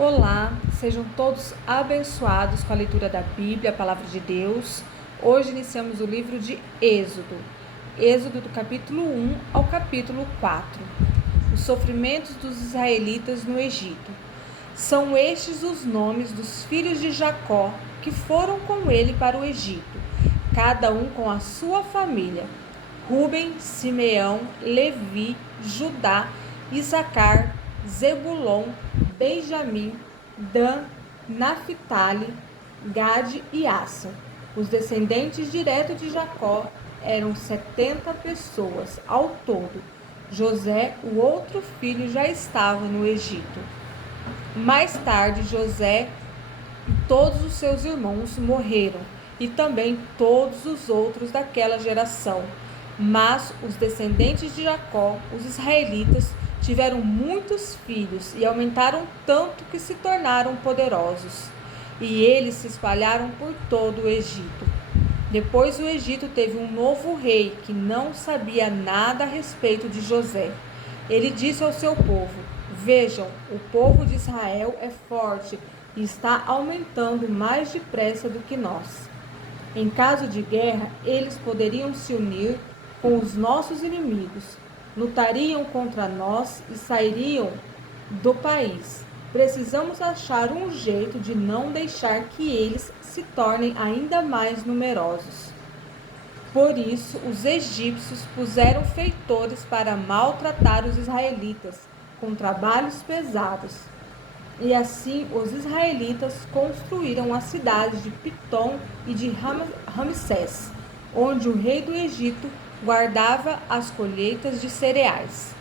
Olá, sejam todos abençoados com a leitura da Bíblia, a palavra de Deus. Hoje iniciamos o livro de Êxodo do capítulo 1 ao capítulo 4. Os sofrimentos dos israelitas no Egito. São estes os nomes dos filhos de Jacó que foram com ele para o Egito, cada um com a sua família: Rúben, Simeão, Levi, Judá, Issacar, Zebulon, Benjamim, Dan, Naphtali, Gade e Asser. Os descendentes diretos de Jacó eram 70 pessoas ao todo. José, o outro filho, já estava no Egito. Mais tarde, José e todos os seus irmãos morreram, e também todos os outros daquela geração. Mas os descendentes de Jacó, os israelitas, tiveram muitos filhos e aumentaram tanto que se tornaram poderosos. E eles se espalharam por todo o Egito. Depois o Egito teve um novo rei que não sabia nada a respeito de José. Ele disse ao seu povo: "Vejam, o povo de Israel é forte e está aumentando mais depressa do que nós. Em caso de guerra, eles poderiam se unir com os nossos inimigos, lutariam contra nós e sairiam do país. Precisamos achar um jeito de não deixar que eles se tornem ainda mais numerosos." Por isso, os egípcios puseram feitores para maltratar os israelitas com trabalhos pesados. E assim os israelitas construíram as cidades de Pitom e de Ramsés, onde o rei do Egito guardava as colheitas de cereais.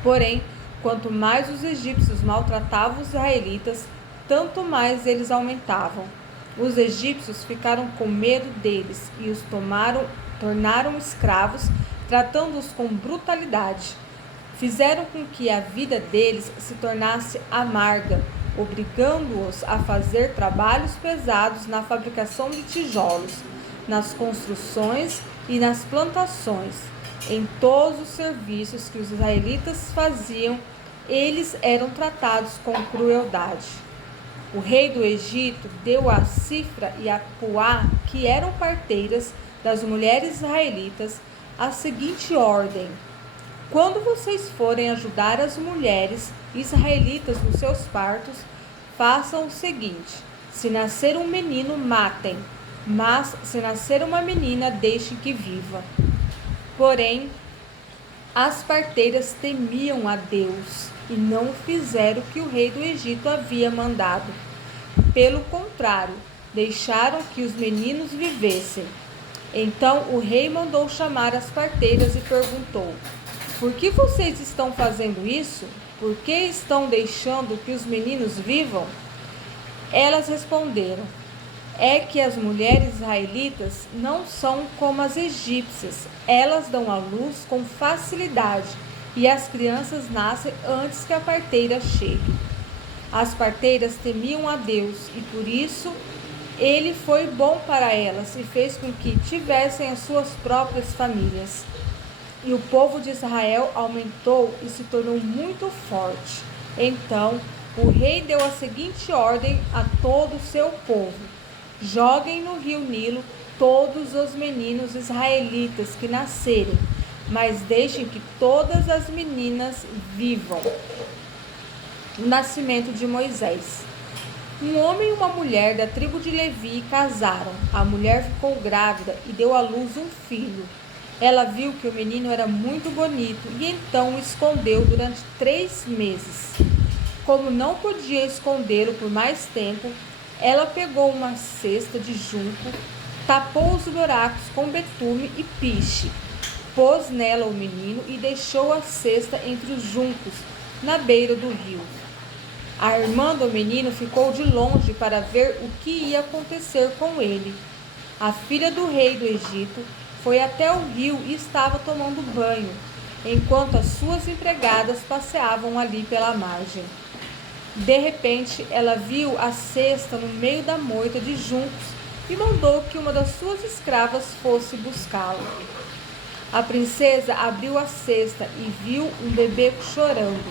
Porém, quanto mais os egípcios maltratavam os israelitas, tanto mais eles aumentavam. Os egípcios ficaram com medo deles e os tornaram escravos, tratando-os com brutalidade. Fizeram com que a vida deles se tornasse amarga, obrigando-os a fazer trabalhos pesados na fabricação de tijolos, nas construções e nas plantações. Em todos os serviços que os israelitas faziam, eles eram tratados com crueldade. O rei do Egito deu a Sífra e a Puá, que eram parteiras das mulheres israelitas, a seguinte ordem: "Quando vocês forem ajudar as mulheres israelitas nos seus partos, façam o seguinte: se nascer um menino, matem, mas se nascer uma menina, deixem que viva." Porém, as parteiras temiam a Deus e não fizeram o que o rei do Egito havia mandado. Pelo contrário, deixaram que os meninos vivessem. Então o rei mandou chamar as parteiras e perguntou: "Por que vocês estão fazendo isso? Por que estão deixando que os meninos vivam?" Elas responderam: "É que as mulheres israelitas não são como as egípcias. Elas dão à luz com facilidade e as crianças nascem antes que a parteira chegue." As parteiras temiam a Deus e por isso ele foi bom para elas e fez com que tivessem as suas próprias famílias. E o povo de Israel aumentou e se tornou muito forte. Então o rei deu a seguinte ordem a todo o seu povo: "Joguem no rio Nilo todos os meninos israelitas que nascerem, mas deixem que todas as meninas vivam." O nascimento de Moisés. Um homem e uma mulher da tribo de Levi casaram. A mulher ficou grávida e deu à luz um filho. Ela viu que o menino era muito bonito e então o escondeu durante 3 meses. Como não podia escondê-lo por mais tempo, ela pegou uma cesta de junco, tapou os buracos com betume e piche, pôs nela o menino e deixou a cesta entre os juncos, na beira do rio. A irmã do menino ficou de longe para ver o que ia acontecer com ele. A filha do rei do Egito foi até o rio e estava tomando banho, enquanto as suas empregadas passeavam ali pela margem. De repente, ela viu a cesta no meio da moita de juncos e mandou que uma das suas escravas fosse buscá-la. A princesa abriu a cesta e viu um bebê chorando.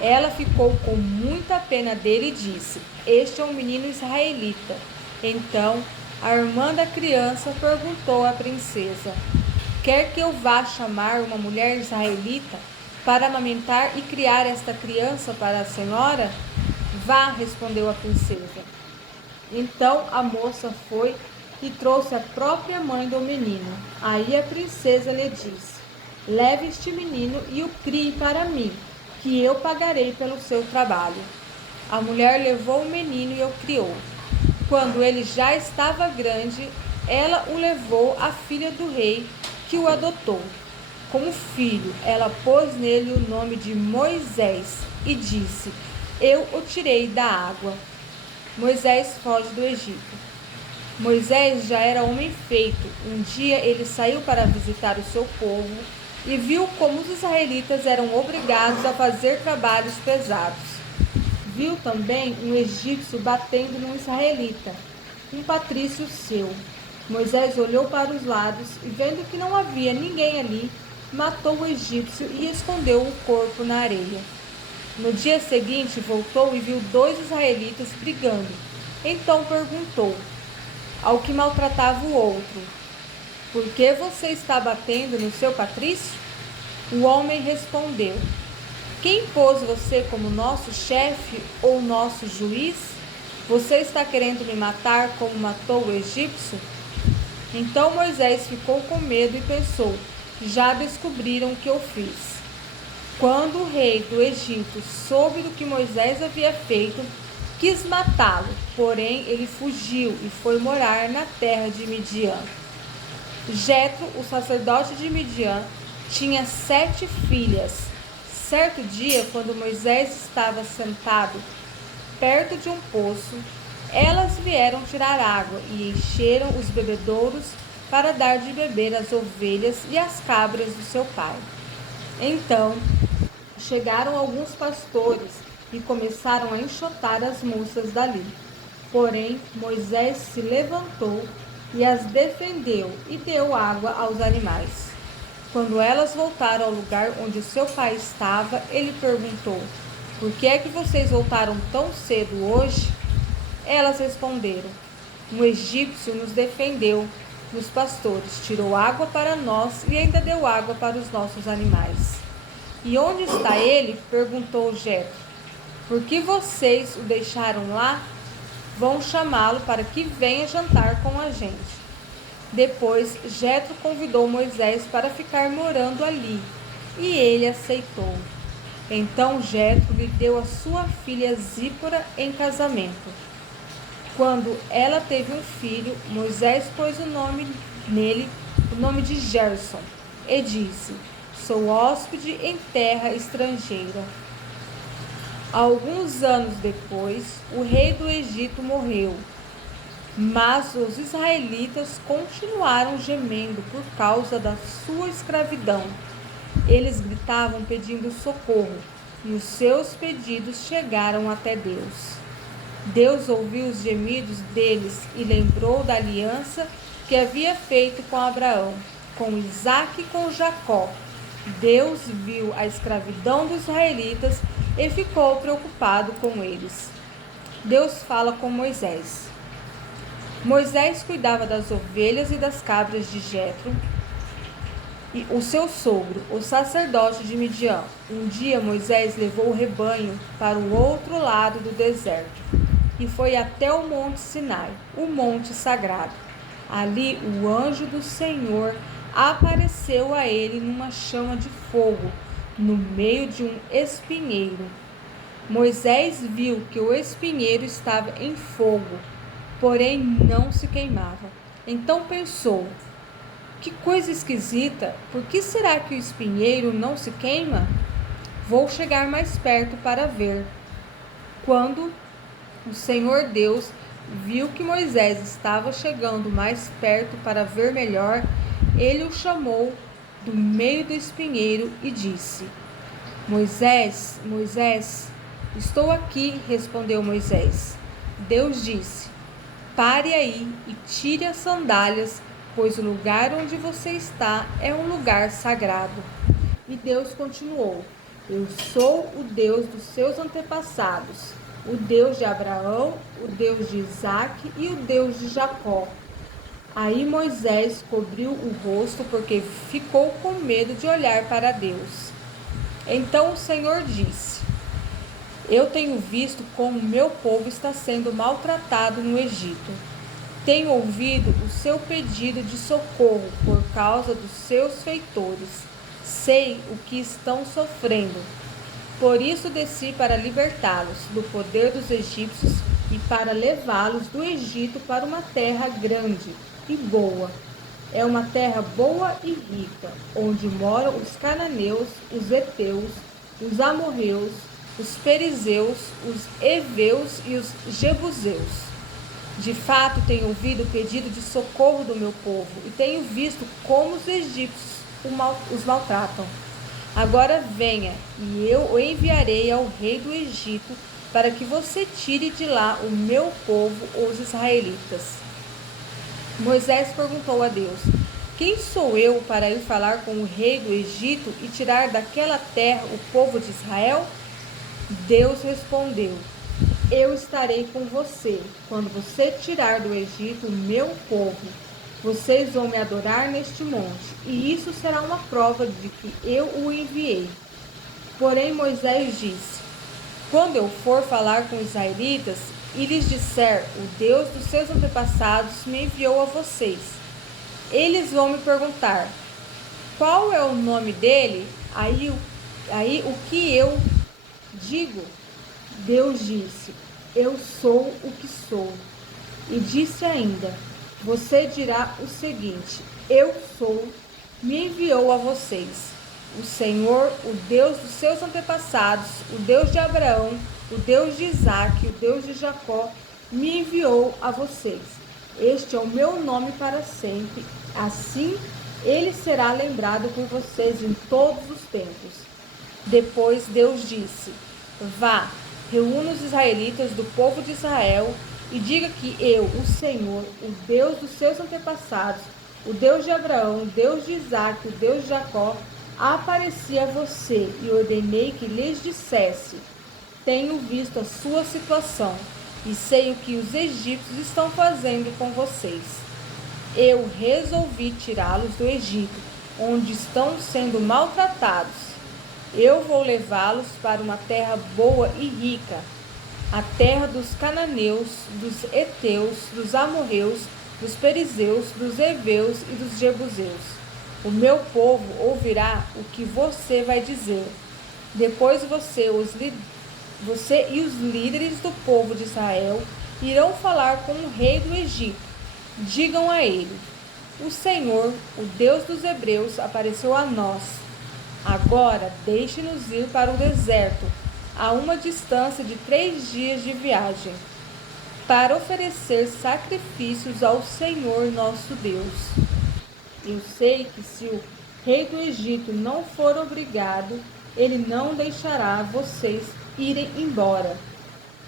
Ela ficou com muita pena dele e disse: Este é um menino israelita. Então, a irmã da criança perguntou à princesa: Quer que eu vá chamar uma mulher israelita para amamentar e criar esta criança para a senhora? Vá, respondeu a princesa. Então a moça foi e trouxe a própria mãe do menino. Aí a princesa lhe disse: Leve este menino e o crie para mim, que eu pagarei pelo seu trabalho. A mulher levou o menino e o criou. Quando ele já estava grande, ela o levou à filha do rei, que o adotou. Como filho, ela pôs nele o nome de Moisés e disse: Eu o tirei da água. Moisés foge do Egito. Moisés já era homem feito. Um dia ele saiu para visitar o seu povo e viu como os israelitas eram obrigados a fazer trabalhos pesados. Viu também um egípcio batendo num israelita, um patrício seu. Moisés olhou para os lados e, vendo que não havia ninguém ali, matou o egípcio e escondeu o corpo na areia. No dia seguinte voltou e viu 2 israelitas brigando. Então perguntou ao que maltratava o outro: Por que você está batendo no seu patrício? O homem respondeu: Quem pôs você como nosso chefe ou nosso juiz? Você está querendo me matar como matou o egípcio? Então Moisés ficou com medo e pensou: Já descobriram o que eu fiz. Quando o rei do Egito soube do que Moisés havia feito, quis matá-lo, porém ele fugiu e foi morar na terra de Midian. Jetro, o sacerdote de Midian, tinha 7 filhas. Certo dia, quando Moisés estava sentado perto de um poço, elas vieram tirar água e encheram os bebedouros para dar de beber às ovelhas e às cabras do seu pai. Então chegaram alguns pastores e começaram a enxotar as moças dali. Porém, Moisés se levantou e as defendeu e deu água aos animais. Quando elas voltaram ao lugar onde seu pai estava, ele perguntou: Por que é que vocês voltaram tão cedo hoje? Elas responderam: Um egípcio nos defendeu dos pastores, tirou água para nós e ainda deu água para os nossos animais. E onde está ele? Perguntou Jetro. Por que vocês o deixaram lá? Vão chamá-lo para que venha jantar com a gente. Depois, Jetro convidou Moisés para ficar morando ali, e ele aceitou. Então Jetro lhe deu a sua filha Zípora em casamento. Quando ela teve um filho, Moisés pôs o nome de Gerson, e disse: Sou hóspede em terra estrangeira. Alguns anos depois, o rei do Egito morreu, mas os israelitas continuaram gemendo por causa da sua escravidão. Eles gritavam pedindo socorro, e os seus pedidos chegaram até Deus. Deus ouviu os gemidos deles e lembrou da aliança que havia feito com Abraão, com Isaque e com Jacó. Deus viu a escravidão dos israelitas e ficou preocupado com eles. Deus fala com Moisés. Moisés cuidava das ovelhas e das cabras de Jetro, e o seu sogro, o sacerdote de Midian. Um dia Moisés levou o rebanho para o outro lado do deserto e foi até o Monte Sinai, o monte sagrado. Ali o anjo do Senhor apareceu a ele numa chama de fogo, no meio de um espinheiro. Moisés viu que o espinheiro estava em fogo, porém não se queimava. Então pensou: que coisa esquisita, por que será que o espinheiro não se queima? Vou chegar mais perto para ver. Quando o Senhor Deus viu que Moisés estava chegando mais perto para ver melhor, ele o chamou do meio do espinheiro e disse: Moisés, Moisés. Estou aqui, respondeu Moisés. Deus disse: Pare aí e tire as sandálias, pois o lugar onde você está é um lugar sagrado. E Deus continuou: Eu sou o Deus dos seus antepassados, o Deus de Abraão, o Deus de Isaque e o Deus de Jacó. Aí Moisés cobriu o rosto porque ficou com medo de olhar para Deus. Então o Senhor disse: Eu tenho visto como meu povo está sendo maltratado no Egito. Tenho ouvido o seu pedido de socorro por causa dos seus feitores. Sei o que estão sofrendo. Por isso desci para libertá-los do poder dos egípcios e para levá-los do Egito para uma terra grande e boa. É uma terra boa e rica, onde moram os cananeus, os heteus, os amorreus, os perizeus, os heveus e os jebuseus. De fato, tenho ouvido o pedido de socorro do meu povo e tenho visto como os egípcios os maltratam. Agora venha, e eu o enviarei ao rei do Egito para que você tire de lá o meu povo, os israelitas. Moisés perguntou a Deus: Quem sou eu para ir falar com o rei do Egito e tirar daquela terra o povo de Israel? Deus respondeu: Eu estarei com você quando você tirar do Egito o meu povo. Vocês vão me adorar neste monte, e isso será uma prova de que eu o enviei. Porém Moisés disse: Quando eu for falar com os israelitas e lhes disser, o Deus dos seus antepassados me enviou a vocês, eles vão me perguntar, qual é o nome dele? Aí o que eu digo? Deus disse: Eu sou o que sou. E disse ainda: Você dirá o seguinte: Eu sou, me enviou a vocês. O Senhor, o Deus dos seus antepassados, o Deus de Abraão, o Deus de Isaque, o Deus de Jacó, me enviou a vocês. Este é o meu nome para sempre. Assim, ele será lembrado por vocês em todos os tempos. Depois Deus disse: Vá, reúna os israelitas do povo de Israel e diga que eu, o Senhor, o Deus dos seus antepassados, o Deus de Abraão, o Deus de Isaque, o Deus de Jacó, apareci a você e ordenei que lhes dissesse: Tenho visto a sua situação e sei o que os egípcios estão fazendo com vocês. Eu resolvi tirá-los do Egito, onde estão sendo maltratados. Eu vou levá-los para uma terra boa e rica, a terra dos cananeus, dos heteus, dos amorreus, dos perizeus, dos heveus e dos jebuseus. O meu povo ouvirá o que você vai dizer. Depois você e os líderes do povo de Israel irão falar com o rei do Egito. Digam a ele: O Senhor, o Deus dos hebreus, apareceu a nós. Agora deixe-nos ir para o deserto, a uma distância de 3 dias de viagem, para oferecer sacrifícios ao Senhor nosso Deus. Eu sei que se o rei do Egito não for obrigado, ele não deixará vocês irem embora.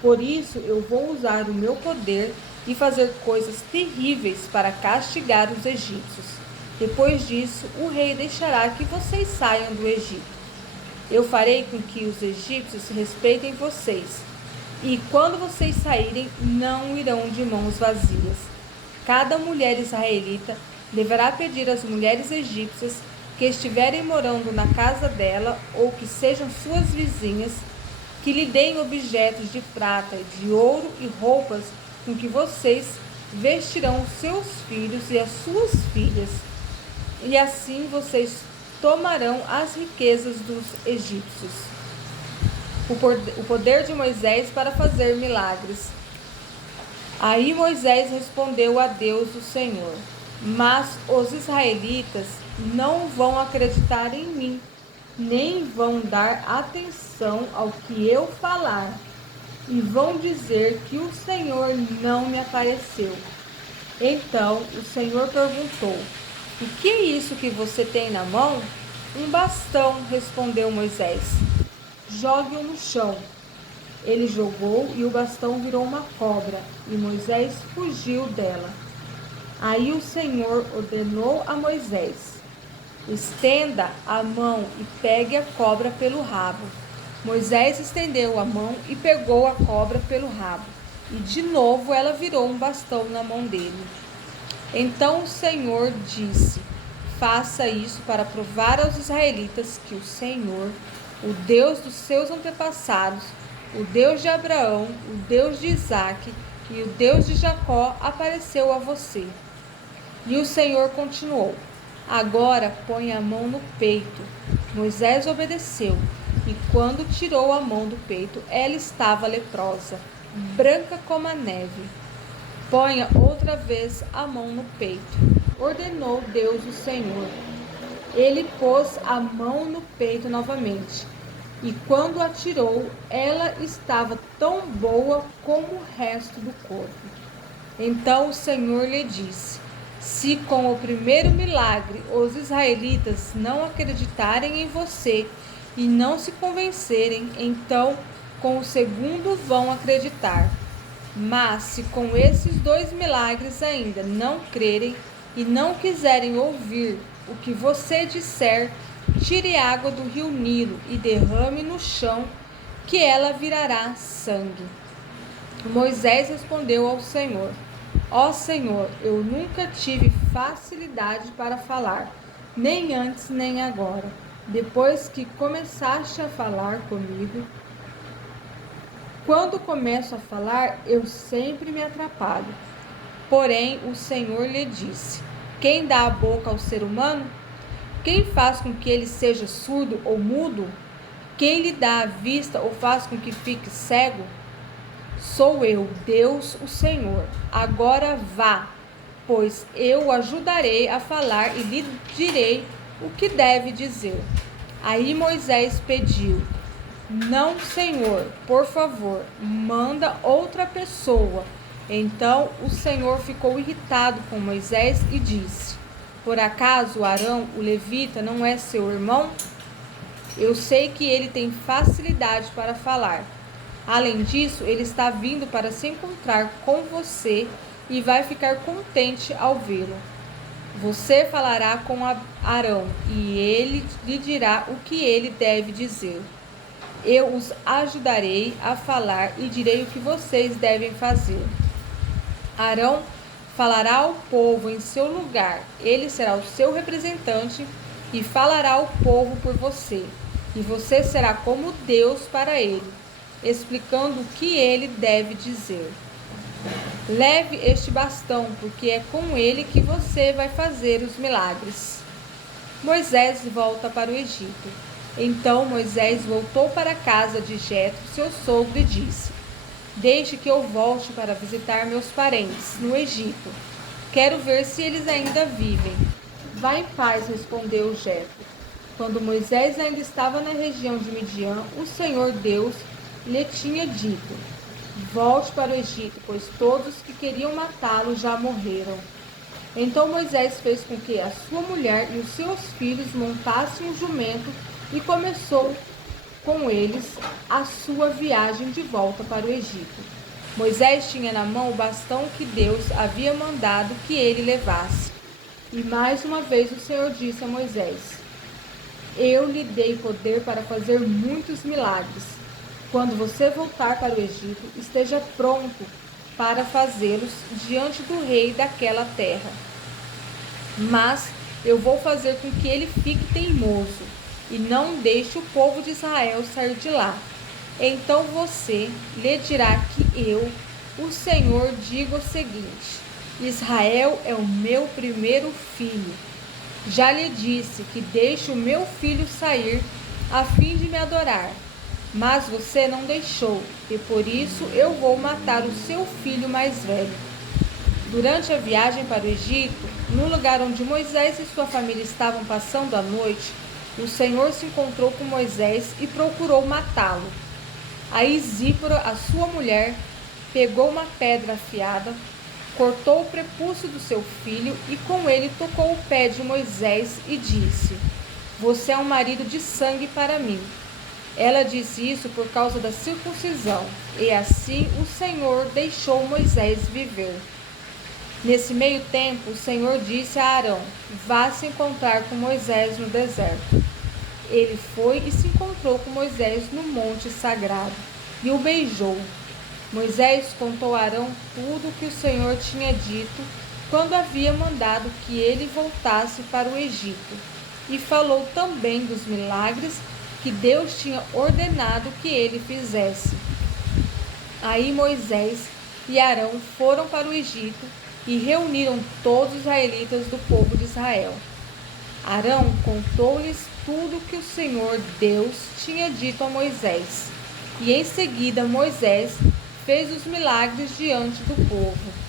Por isso eu vou usar o meu poder e fazer coisas terríveis para castigar os egípcios. Depois disso, o rei deixará que vocês saiam do Egito. Eu farei com que os egípcios respeitem vocês, e quando vocês saírem, não irão de mãos vazias. Cada mulher israelita deverá pedir às mulheres egípcias que estiverem morando na casa dela ou que sejam suas vizinhas, que lhe deem objetos de prata, de ouro e roupas com que vocês vestirão seus filhos e as suas filhas. E assim vocês tomarão as riquezas dos egípcios. O poder de Moisés para fazer milagres. Aí Moisés respondeu a Deus, o Senhor: Mas os israelitas não vão acreditar em mim, nem vão dar atenção ao que eu falar, e vão dizer que o Senhor não me apareceu. Então o Senhor perguntou: O que é isso que você tem na mão? Um bastão, respondeu Moisés. Jogue-o no chão. Ele jogou e o bastão virou uma cobra, e Moisés fugiu dela. Aí o Senhor ordenou a Moisés: Estenda a mão e pegue a cobra pelo rabo. Moisés estendeu a mão e pegou a cobra pelo rabo. E de novo ela virou um bastão na mão dele. Então o Senhor disse: faça isso para provar aos israelitas que o Senhor, o Deus dos seus antepassados, o Deus de Abraão, o Deus de Isaque e o Deus de Jacó, apareceu a você. E o Senhor continuou: agora põe a mão no peito. Moisés obedeceu, e quando tirou a mão do peito, ela estava leprosa, branca como a neve. Ponha outra vez a mão no peito, ordenou Deus o Senhor. Ele pôs a mão no peito novamente, e quando a tirou, ela estava tão boa como o resto do corpo. Então o Senhor lhe disse: se com o primeiro milagre os israelitas não acreditarem em você e não se convencerem, então com o segundo vão acreditar. Mas se com esses 2 milagres ainda não crerem e não quiserem ouvir o que você disser, tire água do rio Nilo e derrame no chão, que ela virará sangue. Moisés respondeu ao Senhor: ó Senhor, eu nunca tive facilidade para falar, nem antes nem agora. Depois que começaste a falar comigo, quando começo a falar, eu sempre me atrapalho. Porém, o Senhor lhe disse: quem dá a boca ao ser humano? Quem faz com que ele seja surdo ou mudo? Quem lhe dá a vista ou faz com que fique cego? Sou eu, Deus, o Senhor. Agora vá, pois eu o ajudarei a falar e lhe direi o que deve dizer. Aí Moisés pediu: não, Senhor, por favor, manda outra pessoa. Então o Senhor ficou irritado com Moisés e disse: por acaso Arão, o levita, não é seu irmão? Eu sei que ele tem facilidade para falar. Além disso, ele está vindo para se encontrar com você e vai ficar contente ao vê-lo. Você falará com Arão e ele lhe dirá o que ele deve dizer. Eu os ajudarei a falar e direi o que vocês devem fazer. Arão falará ao povo em seu lugar. Ele será o seu representante e falará ao povo por você. E você será como Deus para ele, explicando o que ele deve dizer. Leve este bastão, porque é com ele que você vai fazer os milagres. Moisés volta para o Egito. Então Moisés voltou para a casa de Jetro, seu sogro, e disse: deixe que eu volte para visitar meus parentes no Egito. Quero ver se eles ainda vivem. Vá em paz, respondeu Jetro. Quando Moisés ainda estava na região de Midian, o Senhor Deus lhe tinha dito: volte para o Egito, pois todos que queriam matá-lo já morreram. Então Moisés fez com que a sua mulher e os seus filhos montassem um jumento e começou com eles a sua viagem de volta para o Egito. Moisés tinha na mão o bastão que Deus havia mandado que ele levasse. E mais uma vez o Senhor disse a Moisés: eu lhe dei poder para fazer muitos milagres. Quando você voltar para o Egito, esteja pronto para fazê-los diante do rei daquela terra. Mas eu vou fazer com que ele fique teimoso e não deixe o povo de Israel sair de lá. Então você lhe dirá que eu, o Senhor, digo o seguinte: Israel é o meu primeiro filho. Já lhe disse que deixe o meu filho sair a fim de me adorar. Mas você não deixou, e por isso eu vou matar o seu filho mais velho. Durante a viagem para o Egito, no lugar onde Moisés e sua família estavam passando a noite, o Senhor se encontrou com Moisés e procurou matá-lo. Aí Zípora, a sua mulher, pegou uma pedra afiada, cortou o prepúcio do seu filho e com ele tocou o pé de Moisés e disse: você é um marido de sangue para mim. Ela disse isso por causa da circuncisão, e assim o Senhor deixou Moisés viver. Nesse meio tempo, o Senhor disse a Arão: vá se encontrar com Moisés no deserto. Ele foi e se encontrou com Moisés no monte sagrado e o beijou. Moisés contou a Arão tudo o que o Senhor tinha dito quando havia mandado que ele voltasse para o Egito, e falou também dos milagres que Deus tinha ordenado que ele fizesse. Aí Moisés e Arão foram para o Egito e reuniram todos os israelitas do povo de Israel. Arão contou-lhes tudo que o Senhor Deus tinha dito a Moisés. E em seguida Moisés fez os milagres diante do povo.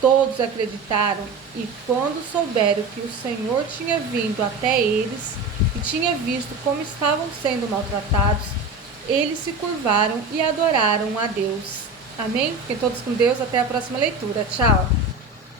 Todos acreditaram, e quando souberam que o Senhor tinha vindo até eles e tinha visto como estavam sendo maltratados, eles se curvaram e adoraram a Deus. Amém? Fiquem todos com Deus. Até a próxima leitura. Tchau!